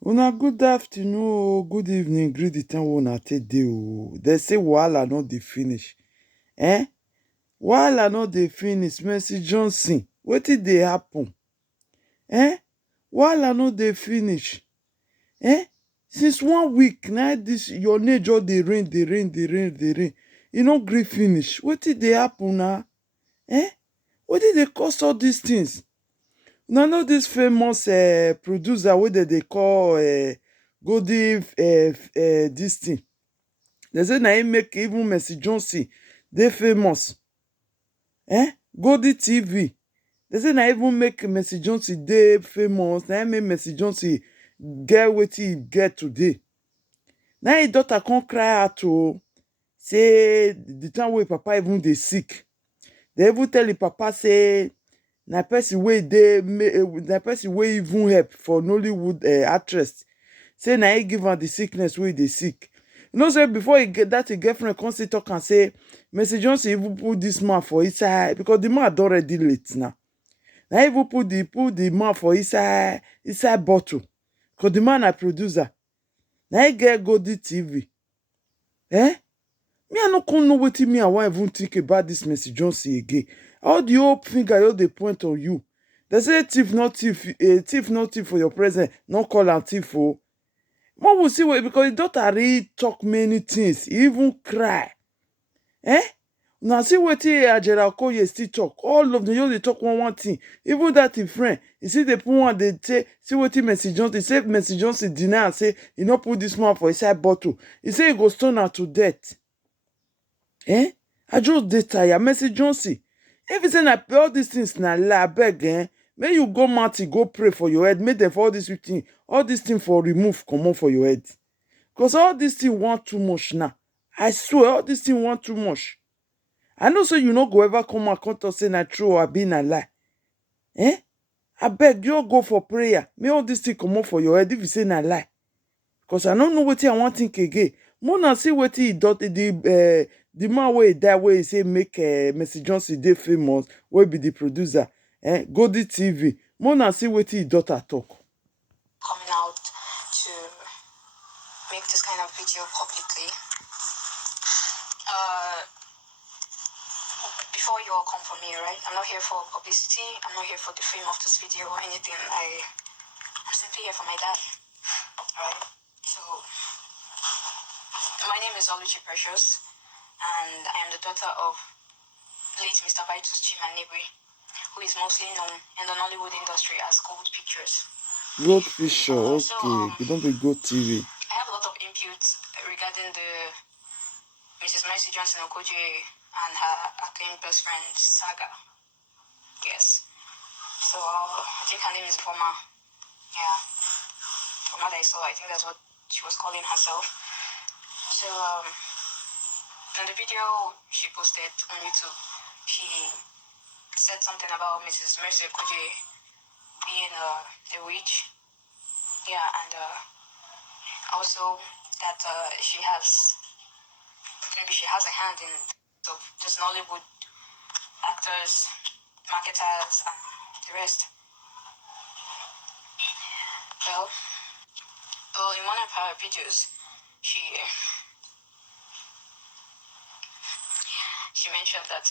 Una good afternoon, good evening, greet the time una take dey o. They say wahala no dey finish. Eh? Wahala no dey finish. Mercy Johnson, wetin dey happen? Eh? Wahala no dey finish. Eh? Since 1 week, na this your name just dey rain, dey rain, dey rain, dey rain. E no gree finish. Wetin dey happen na? Eh? Wetin dey cause all these things? Una know this famous producer wey dem dey call golden dis thing. Dem say na him make even Mercy Johnson dey famous. Golden TV. Dem say na even make Mercy Johnson dey famous. Na him make Mercy Johnson get wetin e get today. Na him daughter come cry out o, say the time wey papa even dey sick. Dem even tell him papa say na person wey even help for Nollywood actress, say na him give am the sickness wey e dey sick. You know say before he get that, him girlfriend come still talk am say Mercy Johnson even put this man for inside, because the man don already late now. Na him even put the man for inside bottle, because the man na producer. Na him get Golden TV. Me, I no come know wetin me I wan even think about this Mercy Johnson again. All the whole finger just dey point on you. They say thief not thief, thief not thief for your present, no call am thief o. More will see why, because his daughter really talk many things. He even cry. Now see wetin Ajera Okoye still talk. All of them just dey talk one thing. Even that him friend, you see they put one, they say, see wetin Mercy Johnson say. Mercy Johnson deny and say he no put this man for inside bottle. He say he go stone her to death. I just dey tired. Mercy Johnson, if you say na all these things na lie, abeg, make you go mountain go pray for your head. Make them for all these things for remove comot for your head. Because all these things want too much now. I swear, all these things want too much. I know say you no go ever come out come talk say na true or be na lie. Abeg, you go for prayer. Make all these things comot for your head if you say na lie. Because I no know wetin I wan think again. More na see wetin he dot the man wey die, wey he say make Mercy Johnson dey famous, wey be the producer, Golden TV. More na see wetin his daughter talk. Coming out to make this kind of video publicly. Before you all come for me, right? I'm not here for publicity. I'm not here for the fame of this video or anything. I'm simply here for my dad. Alright? So, my name is Oluchi Precious, and I am the daughter of late Mr. Vitus Chimanibri, who is mostly known in the Nollywood industry as Gold Pictures. Gold Fisher, okay. You don't be Gold TV. I have a lot of input regarding the Mrs. Mercy Johnson Okoye and her acclaimed best friend saga. Yes. So I think her name is Foma. Yeah. From what I saw, I think that's what she was calling herself. So in the video she posted on YouTube, she said something about Mrs. Mercy Okoye being a witch. Yeah, and also that she has a hand in just Nollywood actors, marketers, and the rest. Well, in one of her videos, she mentioned that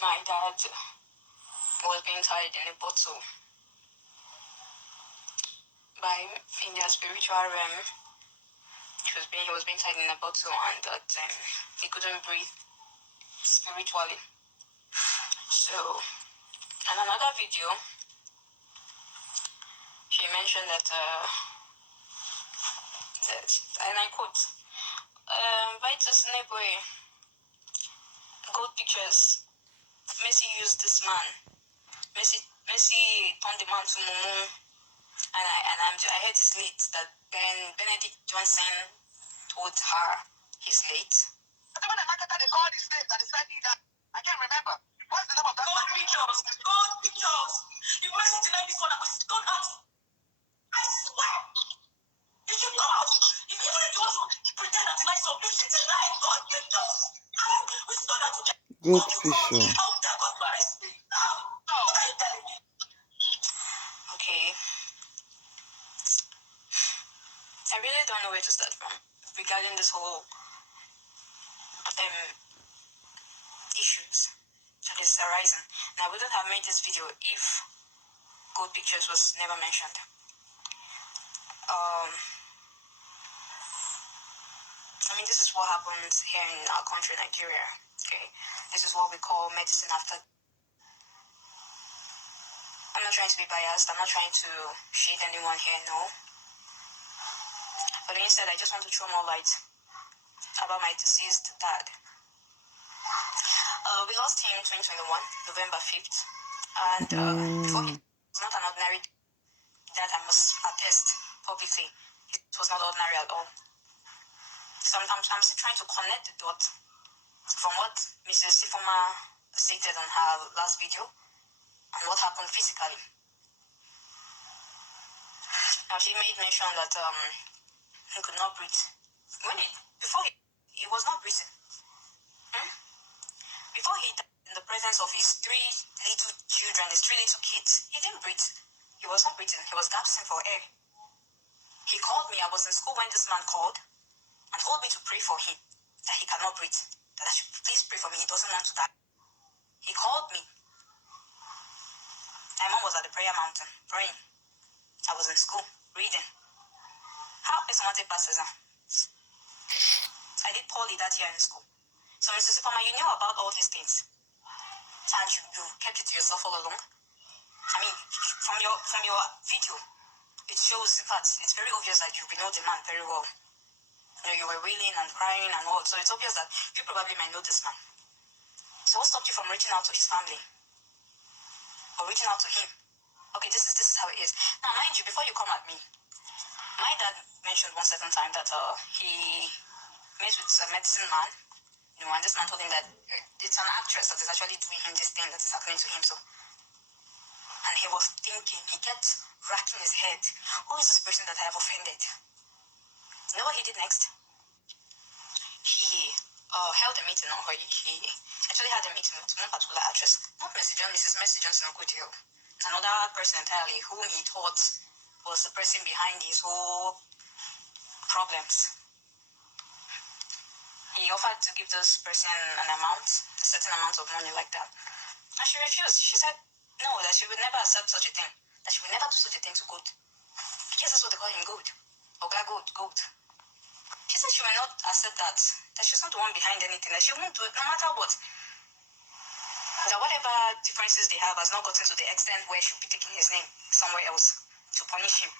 my dad was being tied in a bottle by, in their spiritual realm. He was being tied in a bottle, and that he couldn't breathe spiritually. So, in another video, she mentioned that, and I quote, Vitus Neboy, Gold Pictures, Messi used this man. Messi turned the man to Mumu, and I heard his late that Benedict Johnson told her he's late. They called his name that he said he died. I can't remember. What's the name of that? Gold Pictures. Gold Pictures. You Messi denied this one. I was gone out. I swear. You should go out. Even if you want to pretend that deny something, you should deny Gold Pictures. We stood out together. Gold Fisher. Okay. I really don't know where to start from regarding this whole issues that is arising. And I wouldn't have made this video if gold pictures was never mentioned. I mean, this is what happens here in our country, Nigeria. Okay, this is what we call medicine after. I'm not trying to be biased. I'm not trying to shade anyone here, no. But instead, I just want to throw more light about my deceased dad. We lost him in 2021, November 5th. And before he was not an ordinary that I must attest publicly. It was not ordinary at all. So I'm still trying to connect the dot from what Mrs. Sifoma stated on her last video and what happened physically. Now she made mention that he could not breathe. Before he was not breathing. Before he died in the presence of his three little children, his three little kids, he didn't breathe. He was not breathing. He was gasping for air. He called me. I was in school when this man called and told me to pray for him, that he cannot breathe, that I should please pray for me. He doesn't want to die. He called me. My mom was at the prayer mountain praying. I was in school reading. How personality passes now? I did poorly that year in school. So Mrs. Sipama, you knew about all these things. And you kept it to yourself all along. I mean, from your video, it shows, in fact, it's very obvious that you know the man very well. You were wailing and crying and all. So it's obvious that you probably might know this man. So what stopped you from reaching out to his family? Or reaching out to him? Okay, this is how it is. Now, mind you, before you come at me, my dad mentioned one certain time that he met with a medicine man, and this man told him that it's an actress that is actually doing him this thing that is happening to him. So, and he was thinking, he kept racking his head. Who is this person that I have offended? You know what he did next? He held a meeting on her. He actually had a meeting with one particular actress, not Mrs. Mercy Johnson Okudio, another person entirely whom he thought was the person behind his whole problems. He offered to give this person a certain amount of money like that. And she refused. She said no, that she would never accept such a thing. That she would never do such a thing to gold. Yes, that's what they call him, gold. Oga gold. She said she will not accept that. That she's not the one behind anything. That she won't do it no matter what. That whatever differences they have has not gotten to the extent where she'll be taking his name somewhere else to punish him.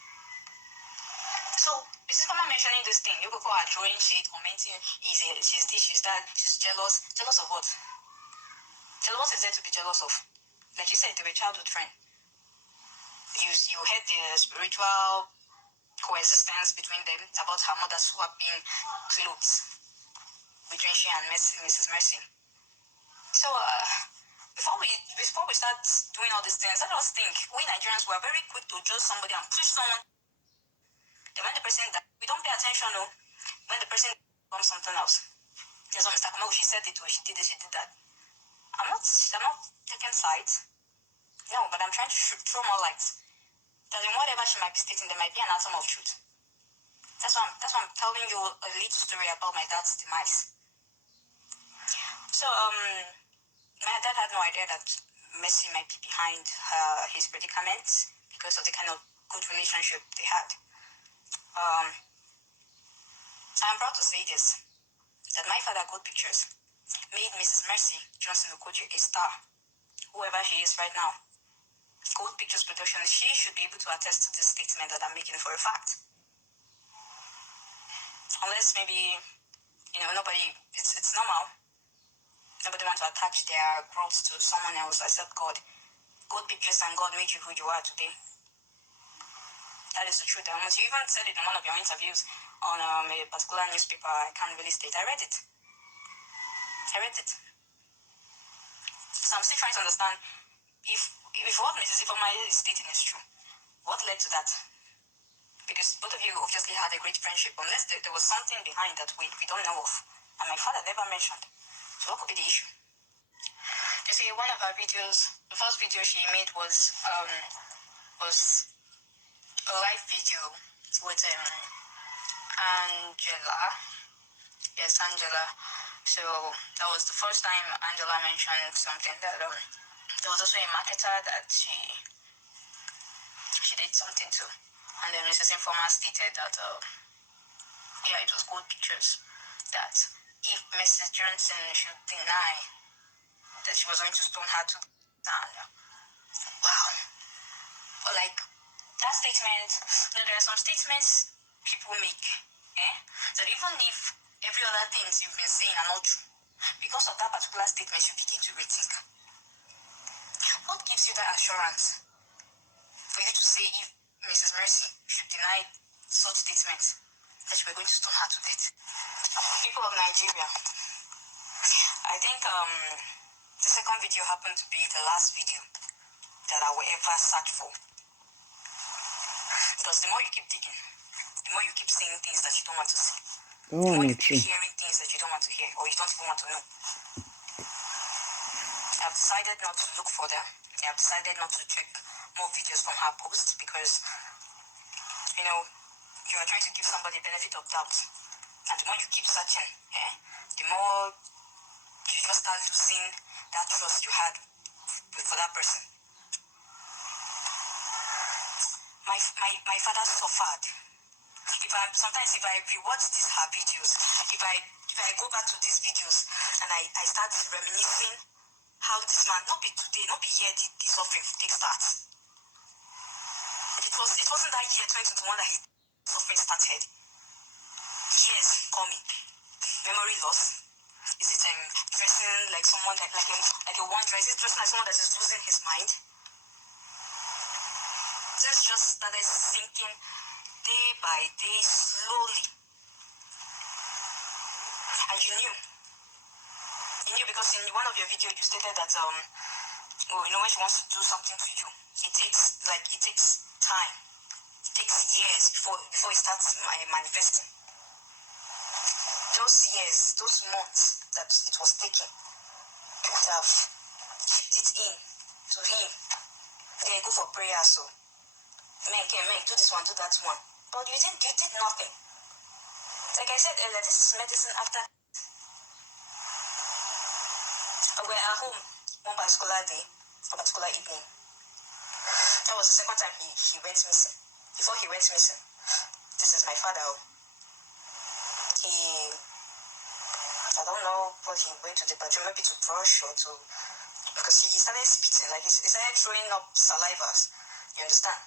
So, this is Mama mentioning this thing. You people are throwing shade, commenting, she's this, she's that, she's jealous. Jealous of what? Jealous, what is there to be jealous of? Like you said, they were childhood friend. You heard the spiritual coexistence between them about her mother swapping clothes between she and Mrs. Mercy. So, before we start doing all these things, let us think. We Nigerians were very quick to judge somebody and push someone. Then when the person died, we don't pay attention, no. When the person becomes something else. There's what Mr. Kamal, she said it, or she did this, she did that. I'm not taking sides. No, but I'm trying to throw more light. That in whatever she might be stating, there might be an atom of truth. That's why I'm telling you a little story about my dad's demise. So, my dad had no idea that Messi might be behind his predicament because of the kind of good relationship they had. I'm proud to say this, that my father, Good Pictures, made Mrs. Mercy Johnson Okoye a star, whoever she is right now. Good Pictures Production, she should be able to attest to this statement that I'm making for a fact. Unless maybe, nobody, it's normal. Nobody wants to attach their growth to someone else except God. Good Pictures and God made you who you are today. That is the truth. You even said it in one of your interviews on a particular newspaper. I can't really state. I read it. So I'm still trying to understand if what Mrs. Ifoma is stating is true, what led to that? Because both of you obviously had a great friendship, unless there was something behind that we don't know of. And my father never mentioned. So what could be the issue? You see, one of her videos, the first video she made was a live video with Angela. Yes, Angela. So that was the first time Angela mentioned something that there was also a marketer that she did something to, and then Mrs. Informer stated that yeah, it was good pictures. That if Mrs. Johnson should deny that she was going to stone her to the ground, wow, or like that statement. There are some statements people make, that even if every other things you've been saying are not true, because of that particular statement, you begin to rethink. What gives you that assurance for you to say if Mrs. Mercy should deny such statements that you were going to stone her to death? People of Nigeria, I think the second video happened to be the last video that I will ever search for. Because the more you keep digging, the more you keep saying things that you don't want to see. The more you keep hearing things that you don't want to hear or you don't even want to know. I've decided not to look for them. I've decided not to check more videos from her posts because, you know, you are trying to give somebody benefit of doubt. And the more you keep searching, the more you just start losing that trust you had for that person. My father suffered. Sometimes if I rewatch her videos, if I go back to these videos and I start reminiscing how this man, not be today, not be here, the suffering take starts. It wasn't that year 2021 that his suffering started. Years coming. Memory loss. Is it dressing like someone like a wanderer? Is it dressing like someone that is losing his mind? This just started sinking day by day, slowly. And you knew because in one of your videos you stated that when she wants to do something to you, it takes time. It takes years before it starts manifesting. Those years, those months that it was taking, you would have kept it in to him. Then you go for prayer, so men, do this one, do that one. But you did nothing. Like I said earlier, this is medicine after. We're at home one particular day, a particular evening. That was the second time he went missing. Before he went missing, this is my father. I don't know what he went to the bathroom, maybe to brush or to, because he started spitting, like he started throwing up salivas. You understand?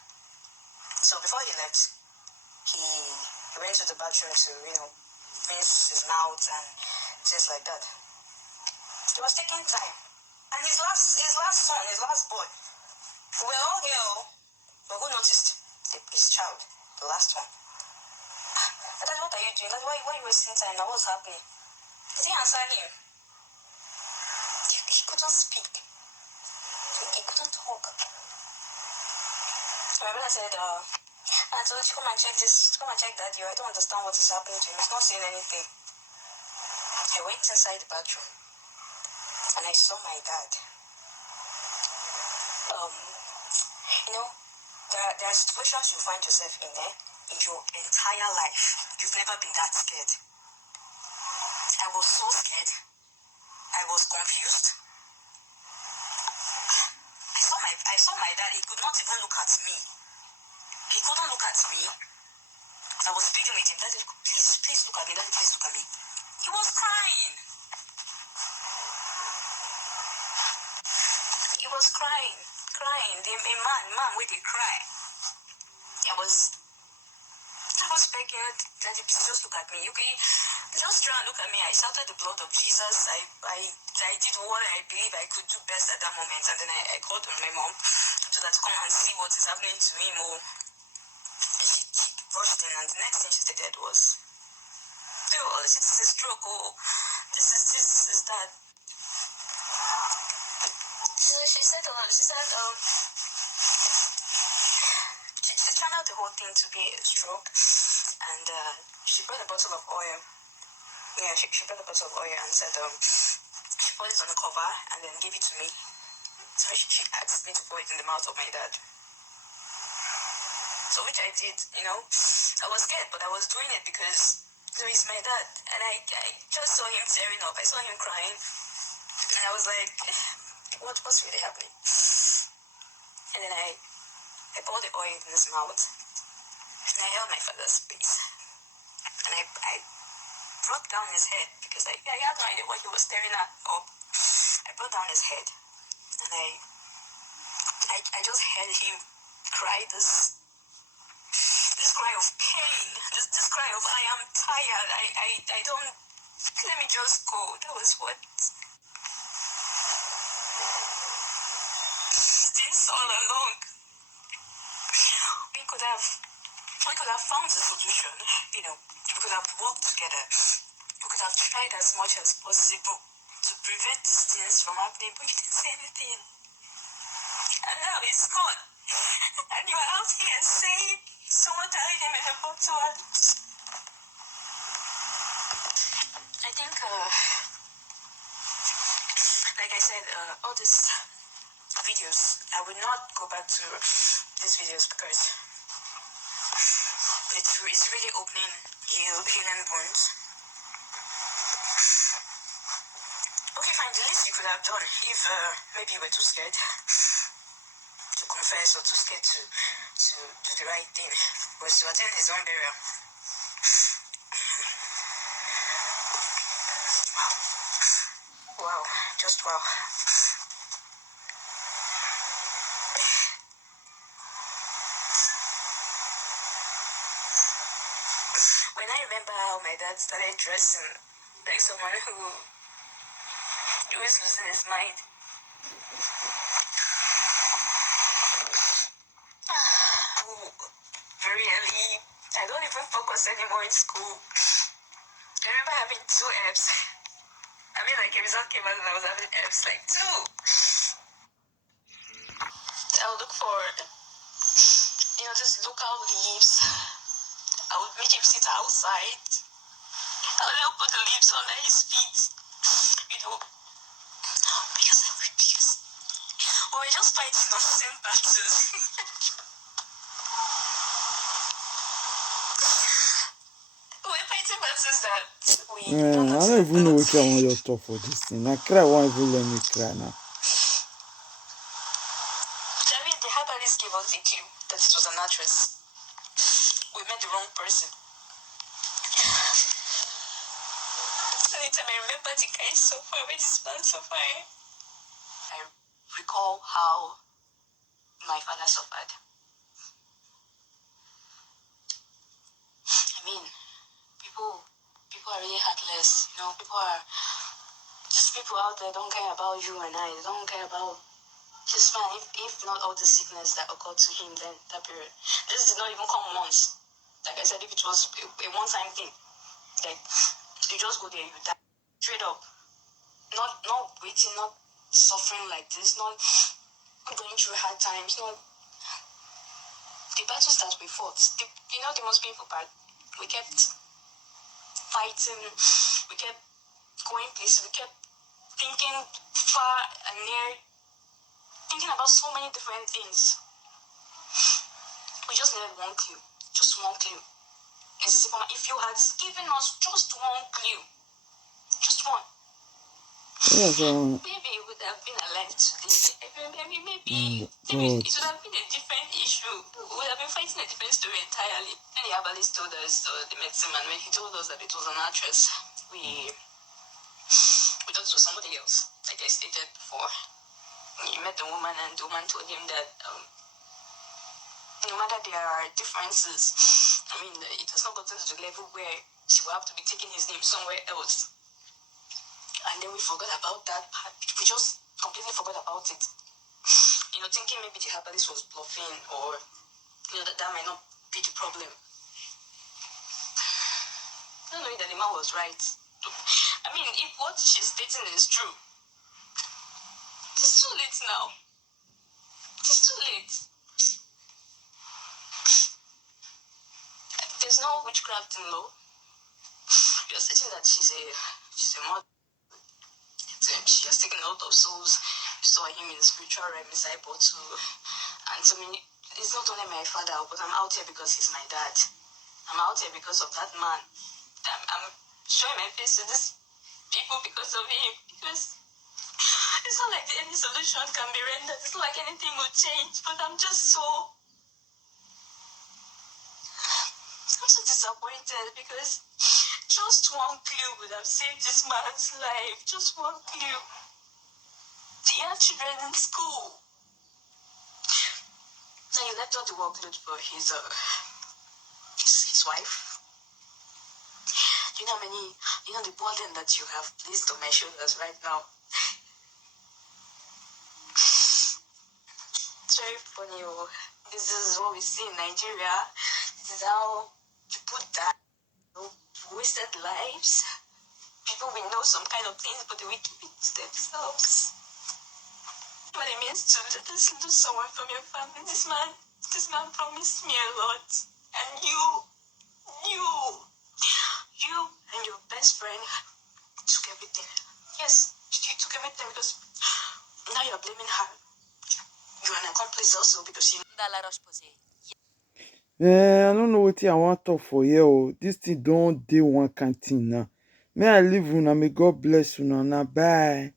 So before he left, he went to the bathroom to, rinse his mouth and things like that. It was taking time. And his last son, his last boy, we were all here, but who noticed? His child, the last one. I thought, what are you doing? Like, why you wasting time? Now what's happening? Did he answer him? He couldn't speak. He couldn't talk. So my brother said, I told you, come and check this, come and check that. I don't understand what is happening to him. He's not saying anything. I went inside the bathroom and I saw my dad. There are situations you find yourself in your entire life. You've never been that scared. I was so scared. I was confused. I saw my dad. He could not even look at me. He couldn't look at me. I was speaking with him. Daddy, please look at me. Daddy, please look at me. He was crying. He was crying. A man with a cry. I was begging, Daddy, please just look at me. Okay, just try and look at me. I shouted the blood of Jesus. I did what I believe I could do best at that moment, and then I called on my mom so that to come and see what is happening to him. And she rushed in, and the next thing she said was, "Oh, it's a stroke. Oh, this is that." So she said, she channeled the whole thing to be a stroke, and she brought a bottle of oil. Yeah, she brought a bottle of oil and said, she put it on the cover and then gave it to me. So she asked me to pour it in the mouth of my dad. So which I did, I was scared, but I was doing it because he's my dad. And I just saw him tearing up. I saw him crying. And I was like, what's really happening? And then I poured the oil in his mouth. And I held my father's face. And I brought down his head because I had no idea what he was staring at. I brought down his head. And I just heard him cry this cry of pain, this cry of I am tired, I don't, let me just go. That was what since all along we could have found a solution. We could have worked together. We could have tried as much as possible to prevent these things from happening, but you didn't say anything. And now it's gone. And you are out here saying someone died him in a bottle. I think, like I said, all these videos, I will not go back to these videos because it's really opening healing wounds. Okay, fine. The least you could have done if maybe you were too scared to confess or too scared to do the right thing was to attend his own burial. Wow, just wow. When I remember how my dad started dressing like someone who is losing his mind, who very early, I don't even focus anymore in school. I remember having 2 Fs. I mean, like, a result came out and I was having Fs, like 2. I would look for, just local leaves. I would make him sit outside. I would help put the leaves under his feet, because we were just fighting on the same battles. We were fighting battles that we don't I don't even know what I want your talk for this thing. I cry, won't even let me cry now. I mean, the herbalist gave us a clue that it was an actress. We met the wrong person. Anytime I remember the guy so far, when this man so far, I recall how my father suffered. I mean, people are really heartless. Just people out there don't care about you and I. They don't care about this man. If not all the sickness that occurred to him then, that period. This did not even come once. Like I said, if it was a one-time thing, like, you just go there, you die. Straight up. Not waiting, not suffering like this, not going through hard times, not the battles that we fought. The most painful part, we kept fighting, we kept going places, we kept thinking far and near, thinking about so many different things. We just needed one clue, just one clue. If you had given us just one clue, just one, Yeah, so maybe it would have been alive today. Maybe it would have been a different issue. We would have been fighting a different story entirely. And the herbalist told us, the medicine man, when he told us that it was an actress, we thought it was somebody else, like I stated before. He met the woman and the woman told him that no matter there are differences, it has not gotten to the level where she will have to be taking his name somewhere else. And then we forgot about that part. We just completely forgot about it. Thinking maybe the herbalist was bluffing or, that might not be the problem. Not knowing that the man was right. If what she's stating is true, it's too late now. It's too late. There's no witchcraft in law. You're stating that she's a mother. She has taken a lot of souls. You saw him in the spiritual realm inside bottle, and so many it's not only my father, but I'm out here because he's my dad. I'm out here because of that man. I'm showing my face to these people because of him. Because it's not like any solution can be rendered. It's not like anything will change. But I'm so disappointed because just one clue would have saved this man's life. Just one clue. He had children in school. Then you left out the workload for his wife. You know how many, the burden that you have placed on my shoulders right now. It's very funny. Oh. This is what we see in Nigeria. This is how people die. Wasted lives. People will know some kind of things, but they will keep it to themselves. What it means to just lose someone from your family. This man promised me a lot. And you and your best friend took everything. Yes, you took everything because now you're blaming her. You're an accomplice also because you I don't know what I want talk for here. Oh, this thing don't dey one kind thing now. May I leave una. May God bless una. Now, bye.